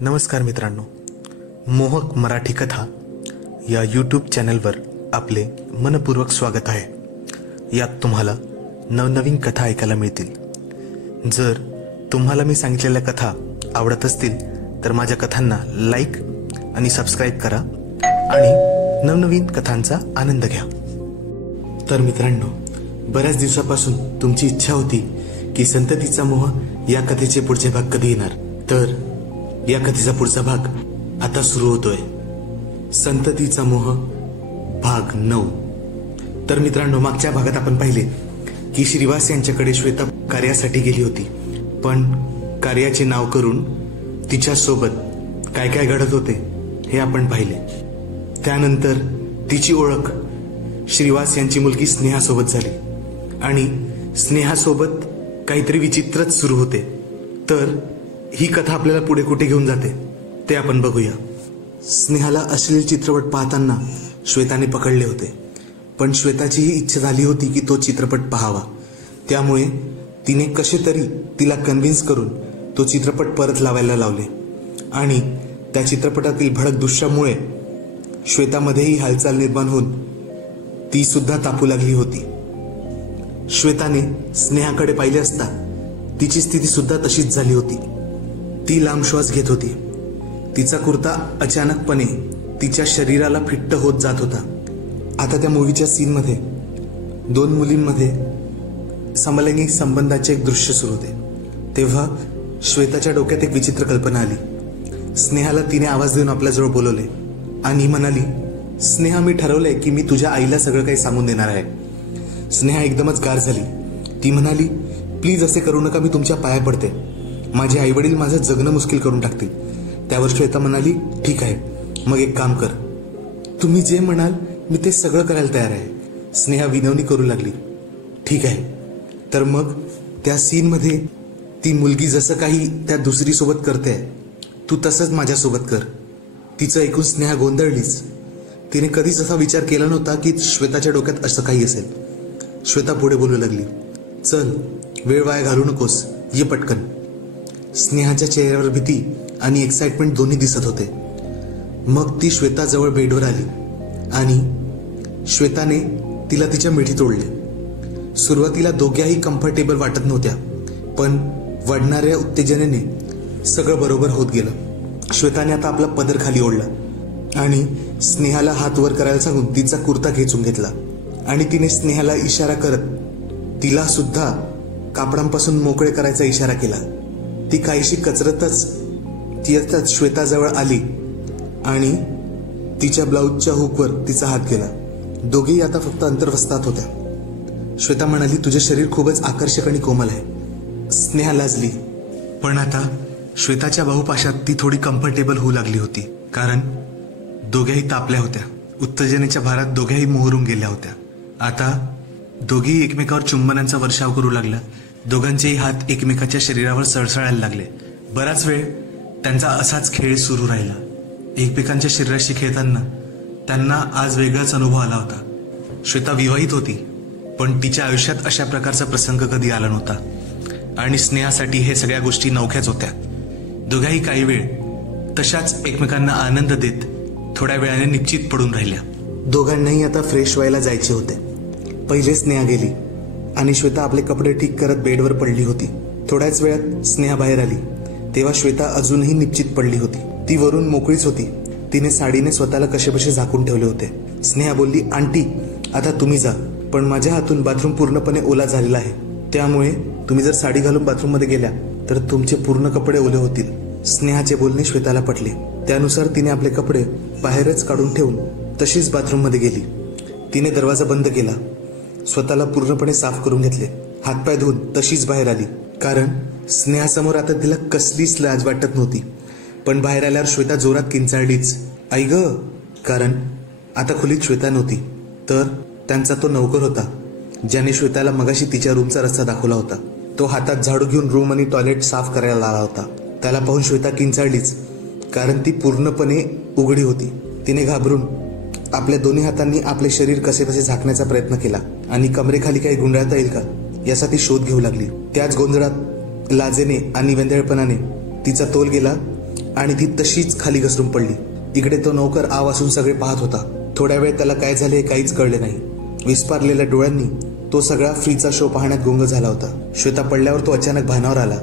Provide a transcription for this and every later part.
नमस्कार मित्रांनो, मोहक मराठी कथा या यूट्यूब चॅनलवर आपले मनपूर्वक स्वागत आहे। यात तुम्हाला नवनवीन कथा ऐकायला मिळतील। जर तुम्हाला मी सांगितलेल्या कथा आवडत असतील तर माझ्या कथांना लाईक आणि सबस्क्राईब करा आणि नवनवीन कथांचा आनंद घ्या। तर मित्रांनो, बऱ्याच दिवसापासून तुमची इच्छा होती की संततीचा मोह या कथेचे पुढचे भाग कधी येणार, तर या कथेचा पुढचा भाग आता सुरू होतोय। संततीचा मोह भाग 9। तर मित्रांनो, मागच्या भागात आपण पाहिले की श्रीवास यांच्याकडे श्वेता कार्यासाठी गेली होती, पण कार्याचे नाव करून तिच्या सोबत काय काय घडत होते हे आपण पाहिले। त्यानंतर तिची ओळख श्रीवास यांची मुलगी स्नेहासोबत झाली आणि स्नेहासोबत काहीतरी विचित्रच सुरू होते। तर ही कथा आपल्याला पुढे कुठे घेऊन जाते ते आपण बघूया। स्नेहाला अश्लील चित्रपट पाहताना श्वेताने पकडले होते, पण श्वेताची ही इच्छा झाली होती की तो चित्रपट पाहावा। त्यामुळे तिने कसे तरी तिला कन्व्हिन्स करून तो चित्रपट परत लावायला लावले आणि त्या चित्रपटातील भडक दृश्यामुळे श्वेतामध्येही हालचाल निर्माण होऊन ती सुद्धा तापू लागली होती। श्वेताने स्नेहाकडे पाहिले असता तिची स्थिती सुद्धा तशीच झाली होती। ती लांब श्वास घेत होती। तिचा कुर्ता अचानकपणे तिच्या शरीराला फिट्ट होत जात होता। आता त्या मूवीच्या सीनमध्ये दोन मुलींमध्ये समलैंगिक संबंधाचे एक दृश्य सुरू होते। तेव्हा श्वेताच्या डोक्यात एक विचित्र कल्पना आली। स्नेहाला तिने आवाज देऊन आपल्याजवळ बोलवले आणि म्हणाली, स्नेहा, मी ठरवलंय की मी तुझ्या आईला सगळं काही सांगून देणार आहे। स्नेहा एकदमच गार झाली। ती म्हणाली, प्लीज असे करू नका, मी तुमच्या पाया पडते। माझे आईवडील माझं जगणं मुश्किल करून टाकतील। त्यावर श्वेता म्हणाली, ठीक आहे, मग एक काम कर, तुम्ही जे म्हणाल मी ते सगळं करायला तयार आहे। स्नेहा विनवणी करू लागली, ठीक आहे। तर मग त्या सीनमध्ये ती मुलगी जसं काही त्या दुसरी सोबत करते, तू तसंच माझ्यासोबत कर। तिचं ऐकून स्नेहा गोंधळलीच। तिने कधीच असा विचार केला नव्हता की श्वेताच्या डोक्यात असं काही असेल। श्वेता पुढे बोलू लागली, चल, वेळ वाया घालू नकोस, ये पटकन। स्नेहाच्या चेहऱ्यावर भीती आणि एक्साइटमेंट दोन्ही दिसत होते। मग ती श्वेता जवळ बेडवर आली आणि श्वेताने तिला तिच्या मिठीत ओढले। सुरुवातीला दोघ्याही कम्फर्टेबल वाटत नव्हत्या, पण वाढणाऱ्या उत्तेजनेने सगळं बरोबर होत गेलं। श्वेताने आता आपला पदर खाली ओढला आणि स्नेहाला हात वर करायला सांगून तिचा कुर्ता खेचून घेतला आणि तिने स्नेहाला इशारा करत तिला सुद्धा कापडांपासून मोकळे करायचा इशारा केला। ती काहीशी कचरतच ती श्वेताजवळ आली आणि तिच्या ब्लाऊजच्या हुकवर तिचा हात गेला। दोघेही आता फक्त अंतर्वस्तात होत्या। श्वेता म्हणाली, तुझे शरीर खूपच आकर्षक आणि कोमल आहे। स्नेहा लाजली, पण आता श्वेताच्या बाहुपाशात ती थोडी कम्फर्टेबल होऊ लागली होती, कारण दोघ्याही तापल्या होत्या। उत्तेजनेच्या भारात दोघ्याही मोहरून गेल्या होत्या। आता दोघेही एकमेकावर चुंबनांचा वर्षाव करू लागला। दोघांचेही हात एकमेकाच्या शरीरावर सळसळायला लागले। बराच वेळ त्यांचा असाच खेळ सुरू राहिला। एकमेकांच्या शरीराशी खेळताना त्यांना आज वेगळाच अनुभव आला होता। श्वेता विवाहित होती, पण तिच्या आयुष्यात अशा प्रकारचा प्रसंग कधी आला नव्हता आणि स्नेहासाठी हे सगळ्या गोष्टी नवख्याच होत्या। दोघाही काही वेळ तशाच एकमेकांना आनंद देत थोड्या वेळाने निश्चित पडून राहिल्या। दोघांनाही आता फ्रेश व्हायला जायचे होते। पहिले स्नेहा गेली आणि श्वेता आपले कपडे ठीक करत बेडवर पडली होती। थोड्याच वेळात स्नेहा बाहेर आली, तेव्हा श्वेता अजूनही निश्चित पडली होती। ती वरून मोकळीच होती। तिने साडीने स्वतःला कसेबसे झाकून ठेवले होते। स्नेहा बोलली, आंटी, आता तुम्ही जा, पण माझ्या हातून बाथरूम पूर्णपणे ओला झालेला आहे, त्यामुळे तुम्ही जर साडी घालून बाथरूममध्ये गेल्या तर तुमचे पूर्ण कपडे ओले होतील। स्नेहाचे बोलणे श्वेताला पटले। त्यानुसार तिने आपले कपडे बाहेरच काढून ठेवून तशीच बाथरूममध्ये गेली। तिने दरवाजा बंद केला, स्वतःला पूर्णपणे साफ करून घेतले, हातपाय धुवून तशीच बाहेर आली, कारण स्नेहासमोर आता तिला कसलीच लाज वाटत नव्हती। पण बाहेर आल्यावर श्वेता जोरात किंचाळलीच, आई ग, कारण आता खोलीत श्वेता नव्हती, तर त्यांचा तो नौकर होता ज्याने श्वेताला मगाशी तिच्या रूमचा रस्ता दाखवला होता। तो हातात झाडू घेऊन रूम आणि टॉयलेट साफ करायला आला होता। त्याला पाहून श्वेता किंचाळलीच, कारण ती पूर्णपणे उघडी होती। तिने घाबरून आपल्या दोन्ही हातांनी आपले शरीर कसेबसे झाकण्याचा प्रयत्न केला आणि कमरेखाली काही गुंडाळता येईल का यासाठी शोध घेऊ लागली। त्याच गोंधळात लाजेने आणि वेंधळपणाने तिचा तोल गेला आणि ती तशीच खाली घसरून पडली. इकडे तो नौकर आव असून सगळे पाहत होता. थोड्या वेळ त्याला काय झाले काहीच कळले नाही. विस्पारलेल्या डोळ्यांनी तो सगळा फ्रीचा शो पाहण्यात गुंग झाला होता. श्वेता पडल्यावर तो अचानक भानावर आला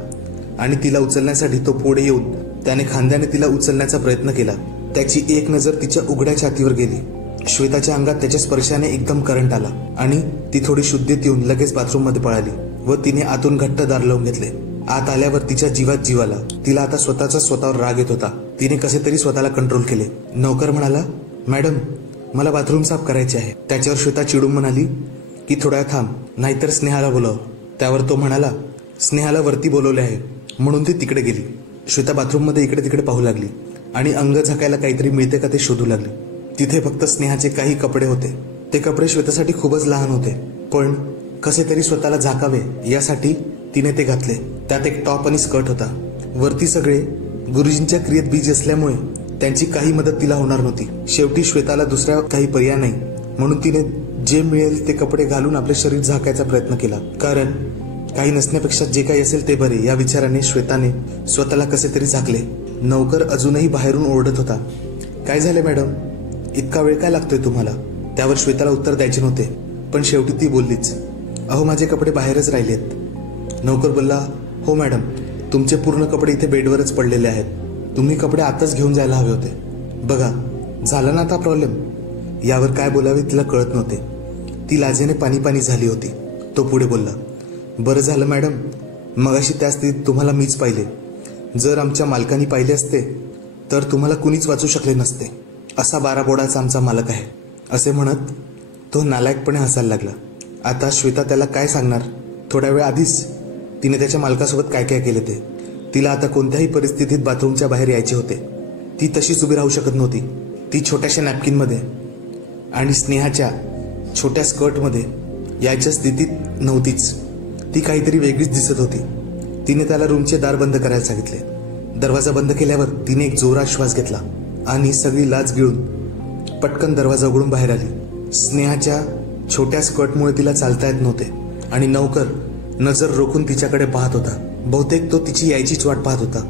आणि तिला उचलण्यासाठी तो पुढे येऊन त्याने खांद्याने तिला उचलण्याचा प्रयत्न केला. त्याची एक नजर तिच्या उघड्या छातीवर गेली. श्वेताच्या अंगात त्याच्या स्पर्शाने एकदम करंट आला आणि ती थोडी शुद्धीत येऊन लगेच बाथरूम मध्ये पळाली व तिने आतून घट्ट दार लावून घेतले. आत आल्यावर तिच्या जीवात जीव आला. तिला आता स्वतःचा स्वतःवर राग येत होता. तिने कसे तरी स्वतःला कंट्रोल केले. नौकर म्हणाला, मॅडम मला बाथरूम साफ करायचे आहे. त्याच्यावर श्वेता चिडून म्हणाली की थोड्या थांब, नाहीतर स्नेहाला बोलव. त्यावर तो म्हणाला, स्नेहाला वरती बोलवले आहे. म्हणून ती तिकडे गेली. श्वेता बाथरूम मध्ये इकडे तिकडे पाहू लागली आणि अंग झाकायला काहीतरी मिळते का ते शोधू लागली. तिथे फक्त स्नेहाचे काही कपडे होते. ते कपडे श्वेतासाठी खूपच लहान होते, पण कसे तरी स्वतःला झाकावे यासाठी तिने ते घातले. त्यात एक टॉप आणि स्कर्ट होता. वरती सगळे गुरुजींच्या क्रियेत बीज असल्यामुळे त्यांची काही मदत तिला होणार नव्हती. शेवटी श्वेताला दुसरा काही पर्याय नाही म्हणून तिने जे मिळेल ते कपडे घालून आपले शरीर झाकायचा प्रयत्न केला. कारण काही नसण्यापेक्षा जे काही असेल ते बरे या विचाराने श्वेताने स्वतःला कसे तरी झाकले. नौकर अजूनही बाहेरून ओरडत होता, काय झाले मॅडम, इतका वेळ काय लागतोय तुम्हाला? त्यावर श्वेताला उत्तर द्यायचे नव्हते, पण शेवटी ती बोललीच, अहो माझे कपडे बाहेरच राहिलेत. नौकर बोलला, हो मॅडम, तुमचे पूर्ण कपडे इथे बेडवरच पडलेले आहेत. तुम्ही कपडे आताच घेऊन जायला हवे होते. बघा झाला ना आता प्रॉब्लेम. यावर काय बोलावे तिला कळत नव्हते. ती लाजेने पाणी पाणी झाली होती. तो पुढे बोलला, बरं झालं मॅडम, मगाशी त्या स्थितीत तुम्हाला मीच पाहिले. जर आमच्या मालकांनी पाहिले असते तर तुम्हाला कुणीच वाचू शकले नसते. असा 12 बोडाचा आमचा मालक आहे. असे म्हणत तो नालायकपणे हसायला लागला. आता श्वेता त्याला काय सांगणार? थोड्या वेळ आधीच तिने त्याच्या मालकासोबत काय काय केले ते. तिला आता कोणत्याही परिस्थितीत बाथरूमच्या बाहेर यायचे होते. ती तशीच उभी राहू शकत नव्हती. ती छोट्याशा नॅपकिनमध्ये आणि स्नेहाच्या छोट्या स्कर्टमध्ये यायच्या स्थितीत नव्हतीच. ती काहीतरी वेगळीच दिसत होती. तिने त्याला रूमचे दार बंद करायला सांगितले. दरवाजा बंद केल्यावर तिने एक जोरात श्वास घेतला आणि सगळी लाज गिळून पटकन दरवाजा उघडून बाहेर आली. स्नेहाच्या छोट्या स्कर्टमुळे तिला चालता येत नव्हते आणि नौकर नजर रोखून तिच्याकडे पाहत होता. बहुतेक तो तिची यायचीच वाट पाहत होता.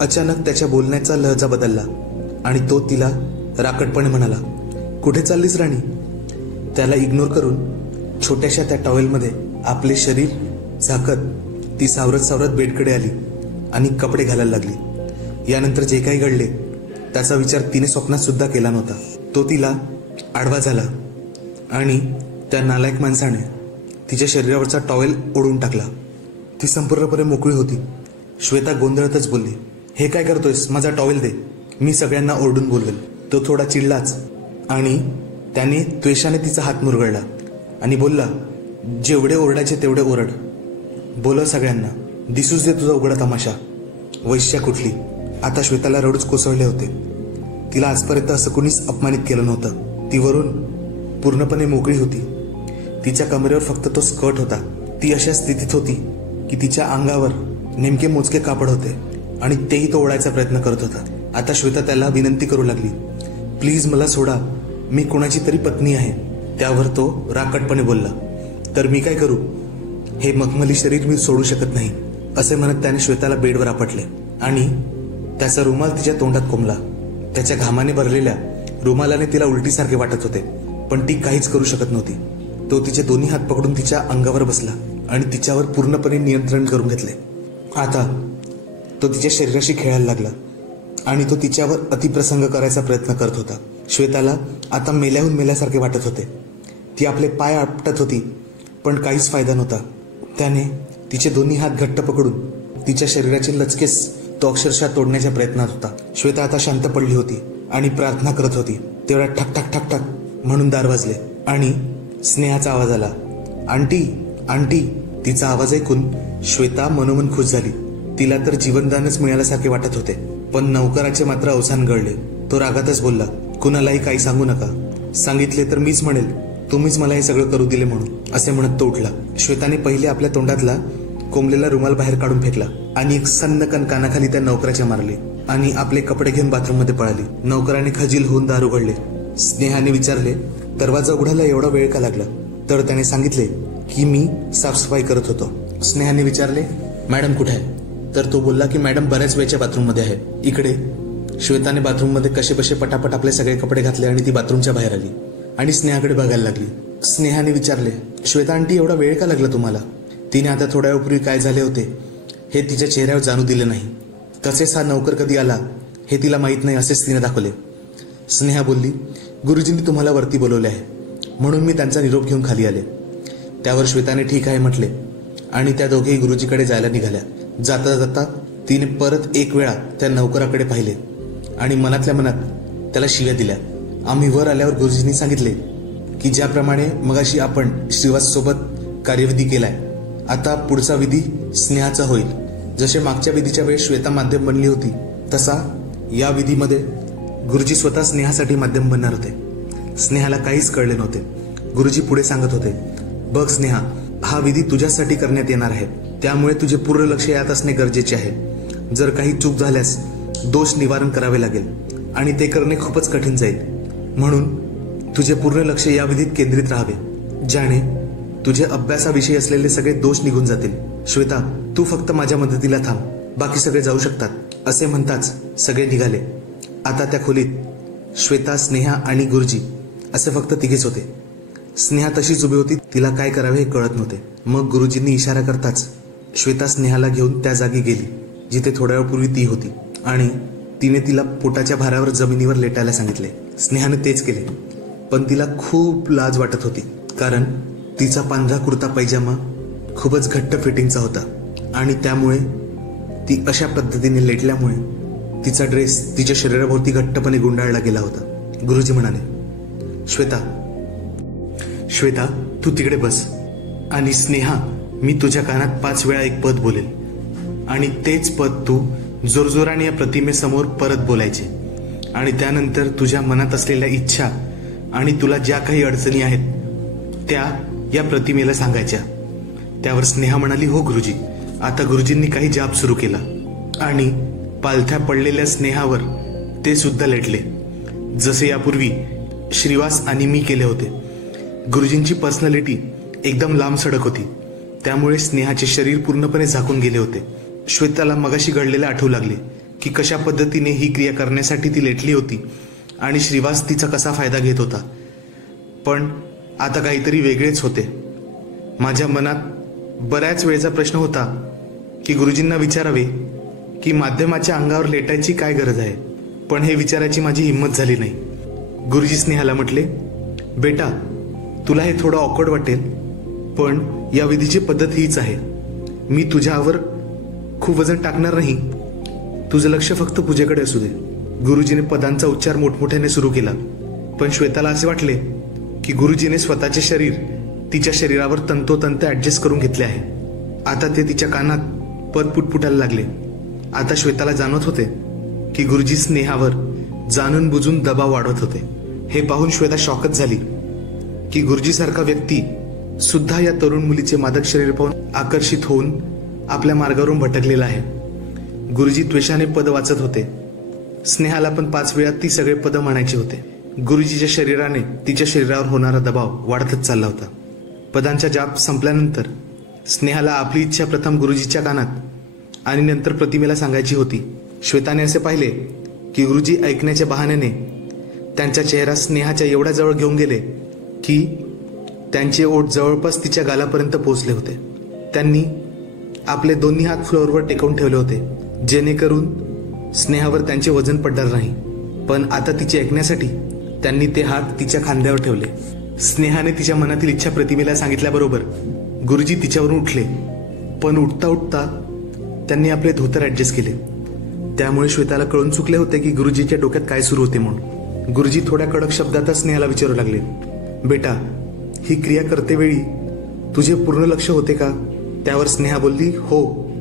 अचानक त्याच्या बोलण्याचा लहजा बदलला आणि तो तिला राकटपणे म्हणाला, कुठे चाललीस राणी? त्याला इग्नोर करून छोट्याशा त्या टॉवेलमध्ये आपले शरीर झाकत ती सावरत सावरत बेडकडे आली आणि कपडे घालायला लागली. यानंतर जे काही घडले त्याचा विचार तिने स्वप्नात सुद्धा केला नव्हता. तो तिला आडवा झाला आणि त्या नालायक माणसाने तिच्या शरीरावरचा टॉवेल ओढून टाकला. ती संपूर्णपणे मोकळी होती. श्वेता गोंधळतच बोलली, हे काय करतोयस? माझा टॉवेल दे, मी सगळ्यांना ओरडून बोलवेल. तो थोडा चिडलाच आणि त्याने द्वेषाने तिचा हात मुरगळला आणि बोलला, जेवढे ओरडायचे तेवढे ओरड, बोलव सगळ्यांना, दिसूच दे तुझा उघडा तमाशा. वैश्या कुठली? आता श्वेताला रडूच कोसळले होते. तिला आजपर्यंत असं कुणीच अपमानित केलं नव्हतं. ती वरून पूर्णपणे मोकळी होती. तिच्या कमरेवर फक्त तो स्कर्ट होता. ती अशा स्थितीत होती की तिच्या अंगावर नेमके मोजके कापड होते आणि तेही तो ओढायचा प्रयत्न करत होता. आता श्वेता त्याला विनंती करू लागली, प्लीज मला सोडा, मी कोणाची तरी पत्नी आहे. त्यावर तो राकटपणे बोलला, तर मी काय करू? हे मखमली शरीर मी सोडू शकत नाही. असे म्हणत त्याने श्वेताला बेडवर आपटले आणि त्याचा रुमाल तिच्या तोंडात कोंबला. त्याच्या घामाने भरलेल्या रुमालाने तिला उलटीसारखे वाटत होते, पण ती काहीच करू शकत नव्हती. तो तिचे दोन्ही हात पकडून तिच्या अंगावर बसला आणि तिच्यावर पूर्णपणे नियंत्रण करून घेतले. आता तो तिच्या शरीराशी खेळायला लागला आणि तो तिच्यावर अतिप्रसंग करायचा प्रयत्न करत होता. श्वेताला आता मेल्याहून मेल्यासारखे वाटत होते. ती आपले पाय आपटत होती, पण काहीच फायदा नव्हता. त्याने तिचे दोन्ही हात घट्ट पकडून तिच्या शरीराचे लचकेस तो अक्षरशः तोडण्याच्या प्रयत्नात होता. श्वेता आता शांत पडली होती आणि प्रार्थना करत होती. तेवढ्या ठक ठक ठक ठक म्हणून दार वाजले आणि स्नेहाचा आवाज आला, आंटी आंटी. तिचा आवाज ऐकून श्वेता मनोमन खुश झाली. तिला तर जीवनदानच मिळाल्यासारखे वाटत होते. पण नौकराचे मात्र अवसान गळले. तो रागातच बोलला, कुणालाही काही सांगू नका. सांगितले तर मीच म्हणेल तुम्हीच मला हे सगळं करू दिले म्हणून. असे म्हणत तो उठला. श्वेताने पहिले आपल्या तोंडातला कोंबलेला रुमाल बाहेर काढून फेकला आणि एक सन्नकन कानाखाली त्या नौकराच्या मारली आणि आपले कपडे घेऊन बाथरूम मध्ये पळाली. नौकराने खजील होऊन दार उघडले. स्नेहाने विचारले, दरवाजा उघडायला एवढा वेळ का लागला? तर त्याने सांगितले की मी साफसफाई करत होतो. स्नेहाने विचारले, मॅडम कुठे आहे? तर तो बोलला की मॅडम बऱ्याच वेळच्या बाथरूम मध्ये आहे. इकडे श्वेताने बाथरूममध्ये कसेबसे पटापट आपले सगळे कपडे घातले आणि ती बाथरूमच्या बाहेर आली आणि स्नेहाकडे बघायला लागली. स्नेहाने विचारले, श्वेता आंटी, एवढा वेळ का लागला तुम्हाला? तिने आता थोड्या वेळपूर्वी काय झाले होते हे तिच्या चेहऱ्यावर जाणू दिले नाही. तसेच हा नौकर कधी आला हे तिला माहीत नाही असेच तिने दाखवले. स्नेहा बोलली, गुरुजींनी तुम्हाला वरती बोलवले आहे म्हणून मी त्यांचा निरोप घेऊन खाली आले. त्यावर श्वेताने ठीक आहे म्हटले आणि त्या दोघेही गुरुजीकडे जायला निघाल्या. जाता जाता तिने परत एक वेळा त्या नौकराकडे पाहिले आणि मनातल्या मनात त्याला शिव्या दिल्या. आम्ही वर आल्यावर गुरुजींनी सांगितले की ज्याप्रमाणे मगाशी आपण श्रीवास सोबत कार्यविधी केलाय, आता पुढचा विधी स्नेहाचा होईल. जसे मागच्या विधीच्या वेळेस श्वेता माध्यम बनली होती तसा या विधीमध्ये गुरुजी स्वतः स्नेहासाठी माध्यम बनणार होते. स्नेहाला काहीच कळले नव्हते. गुरुजी पुढे सांगत होते, बघ स्नेहा, हा विधी तुझ्यासाठी करण्यात येणार आहे, त्यामुळे तुझे पूर्ण लक्ष यात असणे गरजेचे आहे. जर काही चूक झाल्यास दोष निवारण करावे लागेल आणि ते करणे खूपच कठीण जाईल. म्हणून तुझे पूर्ण लक्ष या विधीत केंद्रित राहावे, ज्याने तुझे अभ्यासाविषयी असलेले सगळे दोष निघून जातील. श्वेता, तू फक्त माझ्या मदतीला थांब, बाकी सगळे जाऊ शकतात. असे म्हणताच सगळे निघाले. आता त्या खोलीत श्वेता, स्नेहा आणि गुरुजी असे फक्त तिघेच होते. स्नेहा तशीच उभी होती, तिला काय करावे हे कळत नव्हते. मग गुरुजींनी इशारा करताच श्वेता स्नेहाला घेऊन त्या जागी गेली जिथे थोड्या वेळपूर्वी ती होती आणि तिने तिला पोटाच्या भारावर जमिनीवर लेटायला सांगितले. स्नेहाने तेच केले, पण तिला खूप लाज वाटत होती कारण तिचा पांढरा कुर्ता पैजामा खूपच घट्ट फिटिंगचा होता आणि त्यामुळे ती अशा पद्धतीने लेटल्यामुळे तिचा ड्रेस तिच्या शरीराभोवती घट्टपणे गुंडाळला गेला होता. गुरुजी म्हणाले, श्वेता तू तिकडे बस आणि स्नेहा, मी तुझ्या कानात 5 वेळा एक पद बोलेल आणि तेच पद तू जोरजोराने या प्रतिमेसमोर परत बोलायचे आणि त्यानंतर तुझ्या मनात असलेल्या इच्छा आणि तुला ज्या काही अडचणी आहेत त्या या प्रतिमेला सांगायच्या. त्यावर स्नेहा म्हणाली, हो गुरुजी. आता गुरुजींनी काही जाप सुरू केला आणि पालथ्या पडलेल्या स्नेहावर ते सुद्धा लेटले, जसे यापूर्वी श्रीवास आणि मी केले होते. गुरुजींची पर्सनॅलिटी एकदम लांब सडक होती, त्यामुळे स्नेहाचे शरीर पूर्णपणे झाकून गेले होते. श्वेताला मगाशी घडलेले आठवू लागले की कशा पद्धतीने ही क्रिया करण्यासाठी ती लेटली होती आणि श्रीवास तिचा कसा फायदा घेत होता. पण आता काहीतरी वेगळेच होते. माझ्या मनात बऱ्याच वेळचा प्रश्न होता की गुरुजींना विचारावे की माध्यमाच्या अंगावर लेटायची काय गरज आहे, पण हे विचारायची माझी हिंमत झाली नाही. गुरुजी स्नेहाला म्हटले, बेटा, तुला हे थोडं ऑकवर्ड वाटेल, पण या विधीची पद्धत हीच आहे. मी तुझ्यावर खूप वजन टाकणार नाही, तुझं लक्ष फक्त पूजेकडे असू दे. गुरुजीने पदांचा उच्चार मोठमोठ्याने सुरू केला, पण श्वेताला असे वाटले की गुरुजीने स्वतःचे शरीर तिच्या शरीरावर तंतोतंत ऍडजस्ट करून घेतले आहे. आता ते तिच्या कानात पद पुटपुटायला लागले. आता श्वेताला जाणवत होते की गुरुजी स्नेहावर जाणून बुजून दबाव वाढवत होते. हे पाहून श्वेता शॉकच झाली की गुरुजीसारखा व्यक्ती सुद्धा या तरुण मुलीचे मादक शरीर पाहून आकर्षित होऊन आपल्या मार्गावरून भटकलेला आहे. गुरुजी त्वेषाने पद वाचत होते. स्नेहाला पण 5 वेळा ती सगळे पद म्हणायचे होते. गुरुजीच्या शरीराने तिच्या शरीरावर होणारा दबाव वाढतच चालला होता. पदांचा जाप संपल्यानंतर स्नेहाला आपली इच्छा प्रथम गुरुजीच्या कानात आणि नंतर प्रतिमेला सांगायची होती. श्वेताने असे पाहिले की गुरुजी ऐकण्याच्या बहाण्याने त्यांचा चेहरा स्नेहाच्या एवढ्या जवळ घेऊन गेले की त्यांचे ओठ जवळपास तिच्या गालापर्यंत पोहोचले होते. त्यांनी आपले दोन्ही हात फ्लोअरवर टेकवून ठेवले होते जेणेकरून स्नेहावर त्यांचे वजन पडणार नाही. पण आता तिचे ऐकण्यासाठी त्यांनी ते हात तिच्या खांद्यावर ठेवले. स्नेहाने तिच्या मनातील इच्छा प्रतिमेला सांगितल्याबरोबर गुरुजी तिच्यावरून उठले, पण उठता उठता त्यांनी आपले धोतर ऍडजस्ट केले. त्यामुळे श्वेताला कळून चुकले होते की गुरुजीच्या डोक्यात काय सुरू होते म्हणून. गुरुजी थोड्या कडक शब्दातच स्नेहाला विचारू लागले, बेटा, ही क्रिया करतेवेळी तुझे पूर्ण लक्ष होते का? त्यावर स्नेहा बोलली, हो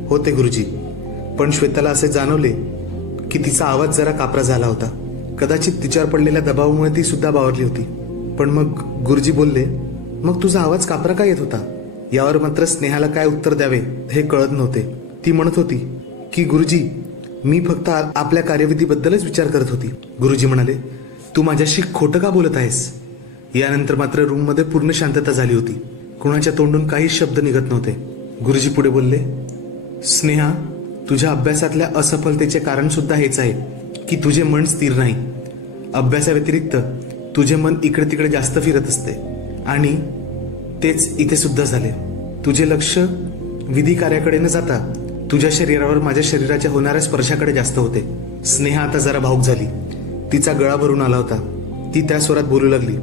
होते गुरुजी. पण श्वेताला असे जाणवले की तिचा आवाज जरा कापरा झाला होता. कदाचित तिच्यावर पडलेल्या दबावामुळे ती सुद्धा बावरली होती. पण मग गुरुजी बोलले, मग तुझा आवाज कापरा का येत होता? यावर मात्र स्नेहाला काय उत्तर द्यावे हे कळत नव्हते. ती म्हणत होती की गुरुजी, मी फक्त आपल्या कार्यविधीबद्दलच विचार करत होती. गुरुजी म्हणाले, तू माझ्याशी खोटं का बोलत आहेस? यानंतर मात्र रूममध्ये पूर्ण शांतता झाली होती. कुणाच्या तोंडून काहीच शब्द निघत नव्हते. गुरुजी पुढे बोलले, स्नेहा, तुझ्या अभ्यासातल्या असफलतेचे कारण सुद्धा हेच आहे की तुझे मन स्थिर नाही. अभ्यासाव्यतिरिक्त तुझे मन इकडे तिकडे जास्त फिरत असते आणि तेच इथे सुद्धा झाले. तुझे लक्ष विधी कार्याकडे न जाता तुझ्या शरीरावर माझ्या शरीराच्या होणाऱ्या स्पर्शाकडे जास्त होते. स्नेहा आता जरा भावुक झाली. तिचा गळा भरून आला होता. ती त्या स्वरात बोलू लागली,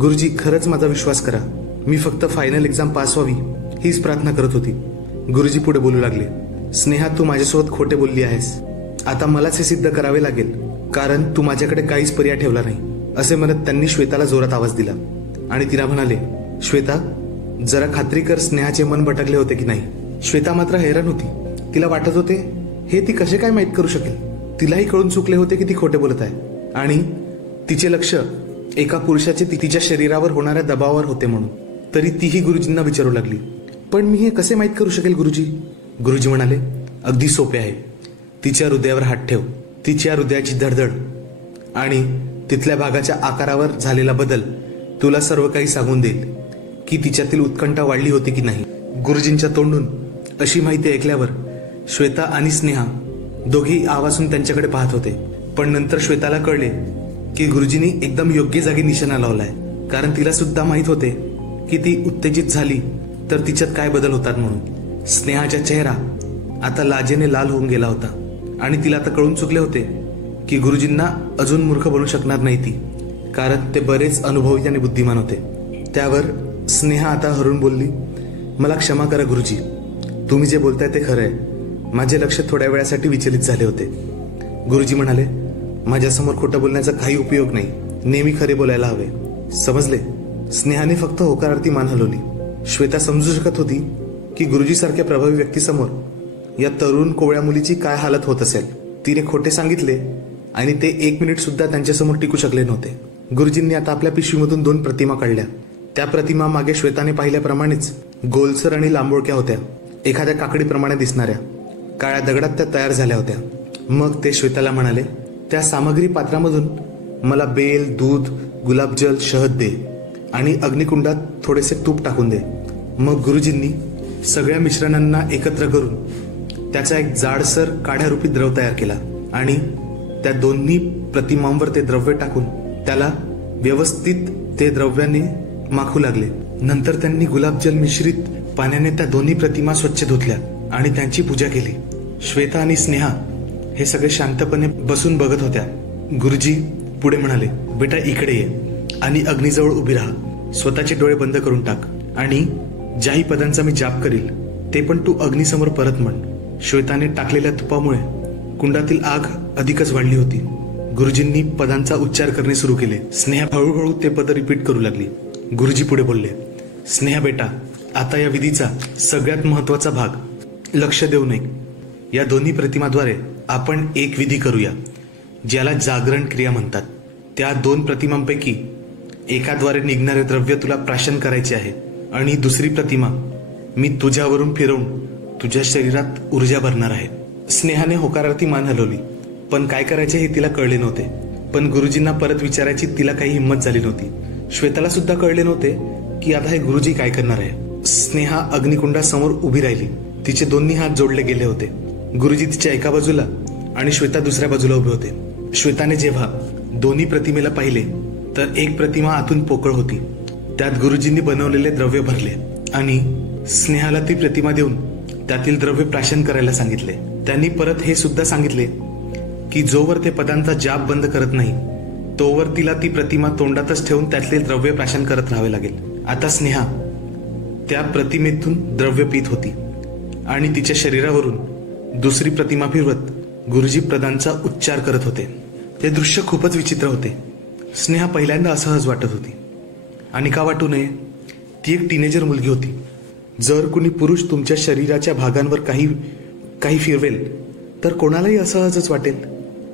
गुरुजी खरंच माझा विश्वास करा. मी फक्त फायनल एक्झाम पास व्हावी हीच प्रार्थना करत होती. गुरुजी पुढे बोलू लागले, स्नेहा तू माझ्यासोबत खोटे बोलली आहेस. आता मलाच हे सिद्ध करावे लागेल कारण तू माझ्याकडे काहीच पर्याय ठेवला नाही. असे म्हणत त्यांनी श्वेताला जोरात आवाज दिला आणि तिला म्हणाले, श्वेता जरा खात्री कर स्नेहाचे मन भटकले होते की नाही. श्वेता मात्र हैराण होती. तिला वाटत होते हे ती कसे काय माहीत करू शकेल. तिलाही कळून चुकले होते की ती खोटे बोलत आहे आणि तिचे लक्ष एका पुरुषाचे तिच्या शरीरावर होणाऱ्या दबावावर होते म्हणून. तरी तीही गुरुजींना विचारू लागली, पण मी हे कसे माहीत करू शकेल गुरुजी. गुरुजी म्हणाले, अगदी सोपे आहे. तिच्या हृदयावर हात ठेव. तिच्या हृदयाची धडधड आणि तिथल्या भागाच्या आकारावर झालेला बदल तुला सर्व काही सांगून देईल की तिच्यातील उत्कंठा वाढली होती की नाही. गुरुजींच्या तोंडून अशी माहिती ऐकल्यावर श्वेता आणि स्नेहा दोघेही आवाजून त्यांच्याकडे पाहत होते. पण नंतर श्वेताला कळले की गुरुजींनी एकदम योग्य जागी निशाणा लावलाय. कारण तिला सुद्धा माहित होते की ती उत्तेजित झाली तर तिच्यात काय बदल होतात म्हणून. स्नेहाचा चेहरा आता लाजेने लाल होऊन गेला होता आणि तिला आता कळून चुकले होते की गुरुजींना अजून मूर्ख बनू शकणार नाही ती, कारण ते बरेच अनुभवी आणि बुद्धिमान होते. त्यावर स्नेहा आता हरून बोलली, मला क्षमा करा गुरुजी. तुम्ही जे बोलताय ते खरं आहे. माझे लक्ष थोड्या वेळासाठी विचलित झाले होते. गुरुजी म्हणाले, माझ्यासमोर खोटं बोलण्याचा काही उपयोग नाही. नेहमी खरे बोलायला हवे, समजले. स्नेहाने फक्त होकारार्थी मान हलवली. श्वेता समजू शकत होती की गुरुजी सारख्या प्रभावी व्यक्तीसमोर या तरुण कोवळ्या मुलीची काय हालत होत असेल. तिने खोटे सांगितले आणि ते 1 मिनिट सुद्धा त्यांच्यासमोर टिकू शकले नव्हते. गुरुजींनी आता आपल्या पिशवीमधून 2 प्रतिमा काढल्या. त्या प्रतिमा मागे श्वेताने पाहिल्याप्रमाणेच गोलसर आणि लांबोळक्या होत्या. एखाद्या काकडीप्रमाणे दिसणाऱ्या काळ्या दगडात त्या तयार झाल्या होत्या. मग ते श्वेताला म्हणाले, त्या सामग्री पात्रामधून मला बेल, दूध, गुलाबजल, शहद दे आणि अग्निकुंडात थोडेसे तूप टाकून दे. मग गुरुजींनी सगळ्या मिश्रणांना एकत्र करून त्याचा एक जाडसर काढ्यारूपी द्रव तयार केला आणि त्या दोन्ही प्रतिमांवर ते द्रव्य टाकून त्याला व्यवस्थित ते द्रव्याने माखू लागले. नंतर त्यांनी गुलाबजल मिश्रित पाण्याने त्या दोन्ही प्रतिमा स्वच्छ धुतल्या आणि त्यांची पूजा केली. श्वेता आणि स्नेहा हे सगळे शांतपणे बसून बघत होत्या. गुरुजी पुढे म्हणाले, बेटा इकडे ये आणि अग्नीजवळ उभी राहा. स्वतःचे डोळे बंद करून टाक आणि ज्याही पदांचा मी जाप करील ते पण तू अग्नीसमोर परत म्हण. श्वेताने टाकलेल्या तुपामुळे कुंडातील आग अधिकच वाढली होती. गुरुजींनी पदांचा उच्चार करणे सुरू केले. स्नेहा हळूहळू ते पद रिपीट करू लागली. गुरुजी पुढे बोलले, स्नेहा बेटा आता या विधीचा सगळ्यात महत्वाचा भाग, लक्ष देऊ नये. या दोन्ही प्रतिमाद्वारे आपण एक विधी करूया ज्याला जागरण क्रिया म्हणतात. त्या 2 प्रतिमांपैकी एकाद्वारे निघणारे द्रव्य तुला प्राशन करायचे आहे आणि दुसरी प्रतिमा मी तुझ्यावरून फिरवून तुझ्या शरीरात ऊर्जा भरणार आहे. स्नेहाने होकारार्थी मान हलवली. पण काय करायचे हे तिला कळले नव्हते. पण गुरुजींना परत विचारायची तिला काही हिंमत झाली नव्हती. श्वेताला सुद्धा कळले नव्हते की आता हे गुरुजी काय करणार आहे. स्नेहा अग्निकुंडासमोर उभी राहिली. तिचे दोन्ही हात जोडले गेले होते. गुरुजी तिच्या एका बाजूला आणि श्वेता दुसऱ्या बाजूला उभे होते. श्वेताने जेव्हा दोन्ही प्रतिमेला पाहिले तर एक प्रतिमा आतून पोकळ होती. त्यात गुरुजींनी बनवलेले द्रव्य भरले आणि स्नेहाला ती प्रतिमा देऊन त्यातील द्रव्य प्राशन करायला सांगितले. त्यांनी परत हे सुद्धा सांगितले की जोवर ते पदांचा जाप बंद करत नाही तोवर तिला ती प्रतिमा तोंडातच ठेवून त्यातले द्रव्य प्राशन करत राहावे लागेल. आता स्नेहा त्या प्रतिमेतून द्रव्य पीत होती आणि तिच्या शरीरावरून दुसरी प्रतिमा फिरवत गुरुजी पदांचा उच्चार करत होते. ते दृश्य खूपच विचित्र होते. स्नेहा पहिल्यांदा असहज वाटत होती. आणि का वाटू नये, ती एक टीनेजर मुलगी होती. जर कुणी पुरुष तुमच्या शरीराच्या भागांवर काही फिरवेल तर कोणालाही असहजच वाटेल,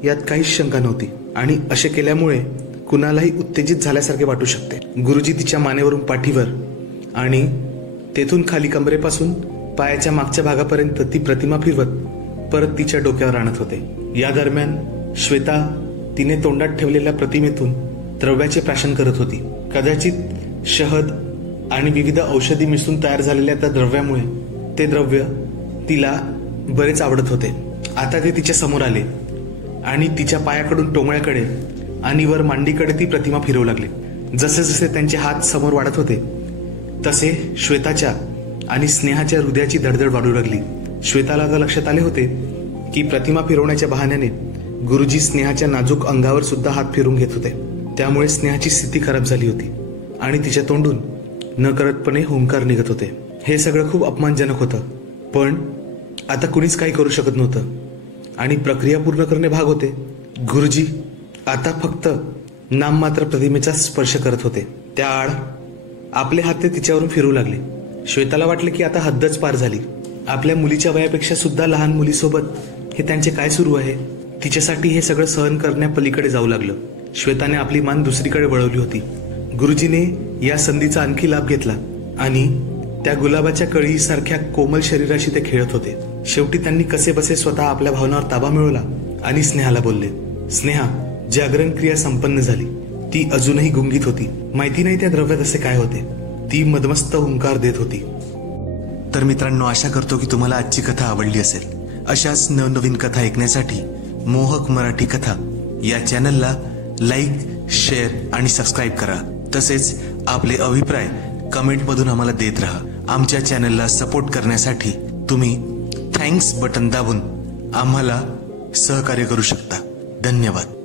यात काहीच शंका नव्हती. आणि असे केल्यामुळे कुणालाही उत्तेजित झाल्यासारखे वाटू शकते. गुरुजी तिच्या मानेवरून पाठीवर आणि तेथून खाली कमरेपासून पायाच्या मागच्या भागापर्यंत ती प्रतिमा फिरवत परत तिच्या डोक्यावर आणत होते. या दरम्यान श्वेता तिने तोंडात ठेवलेल्या प्रतिमेतून द्रव्याचे प्राशन करत होती. कदाचित शहद आणि विविध औषधी मिसळून तयार झालेल्या त्या द्रव्यामुळे ते द्रव्य तिला बरेच आवडत होते. आता ते तिच्या समोर आले आणि तिच्या पायाकडून टोंगळ्याकडे आणि वर मांडीकडे ती प्रतिमा फिरवू लागली. जसे जसे त्यांचे हात समोर वाढत होते तसे श्वेताच्या आणि स्नेहाच्या हृदयाची धडधड वाढू लागली. श्वेताला आता लक्षात आले होते की प्रतिमा फिरवण्याच्या बहाण्याने गुरुजी स्नेहाच्या नाजूक अंगावर सुद्धा हात फिरवून घेत होते. त्यामुळे स्नेहाची स्थिती खराब झाली होती आणि तिच्या तोंडून नकळतपणे हुंकार निघत होते. हे सगळं खूप अपमानजनक होतं, पण आता कुणीच काही करू शकत नव्हतं आणि प्रक्रिया पूर्ण करणे भाग होते. गुरुजी आता फक्त नाममात्र प्रतिमेचा स्पर्श करत होते. त्या आड आपले हात ते तिच्यावरून फिरू लागले. श्वेताला वाटले की आता हद्दच पार झाली. आपल्या मुलीच्या वयापेक्षा सुद्धा लहान मुलीसोबत हे त्यांचे काय सुरू आहे. तिच्यासाठी हे सगळं सहन करण्यापलीकडे जाऊ लागलं. श्वेताने आपली मान दुसरीकडे वळवली होती. गुरुजीने या संधीचा आणखी लाभ घेतला आणि त्या गुलाबाच्या कळीसारख्या कोमल शरीराशी ते खेळत होते. शेवटी त्यांनी कसेबसे स्वतः आपल्या भावनावर ताबा मिळवला आणि स्नेहाला बोलले. स्नेहा, जागरण क्रिया संपन्न झाली. ती अजूनही गुंगीत होती. माहिती नाही त्या द्रव्यात असे काय होते. ती मदमस्त हुंकार देत होती. तर मित्रांनो, आशा करतो की तुम्हाला आजची कथा आवडली असेल. अशाच नवनवीन कथा ऐकण्यासाठी मोहक मराठी कथा या चॅनलला लाईक, शेअर आणि सबस्क्राईब करा. तसेच आपले अभिप्राय कमेंटमधून आम्हाला देत राहा. आमच्या चॅनलला सपोर्ट करण्यासाठी तुम्ही थँक्स बटन दाबून आम्हाला सहकार्य करू शकता. धन्यवाद.